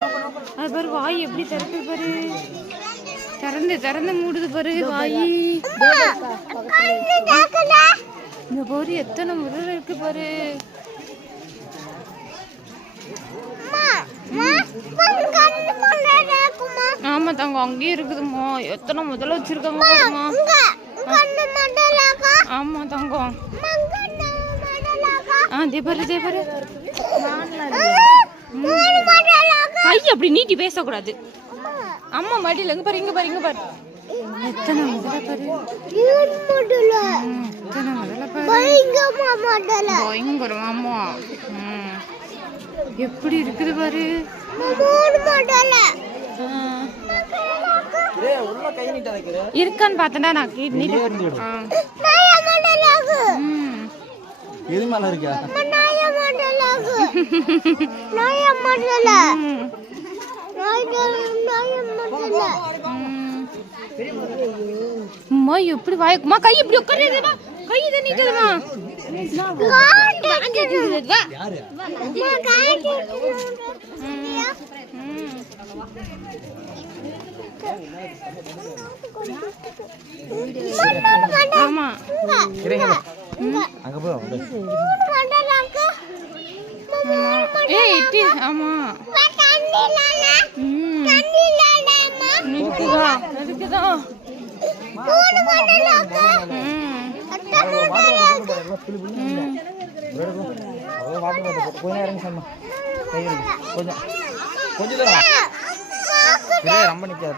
அது பாரு வாய் எப்படி திறக்குது பாரு. திறந்து மூடுது பாரு வாய். இந்த பாரு எத்தனை முறை இருக்கு பாரு. ஆமா தங்க அங்கேயே இருக்குதுமா. எத்தனை முதல்ல வச்சிருக்காங்க பாருமா. ஆமா தங்கம். அதே பாரு கை அப்படி நீட்டி பேசக்கூடாது. அம்மா மடியில இங்க பாரு இங்க பாரு. எத்தனை முதல்ல பாரு. எத்தனை முதல்ல பாரு. பயங்கரம். ஆமா எப்படி இருக்குது பாரு. இருக்கான்னு பார்த்தா நான் எதுமால இருக்கா அம்மா எப்படி வாய்க்குமா கை இப்படி உட்காருமா. கை இதை நீட்டதுமா. ஆமா அங்க போ. ஏய் ஆமா இருக்குதா. கொஞ்சம் ரொம்ப நிக்காது.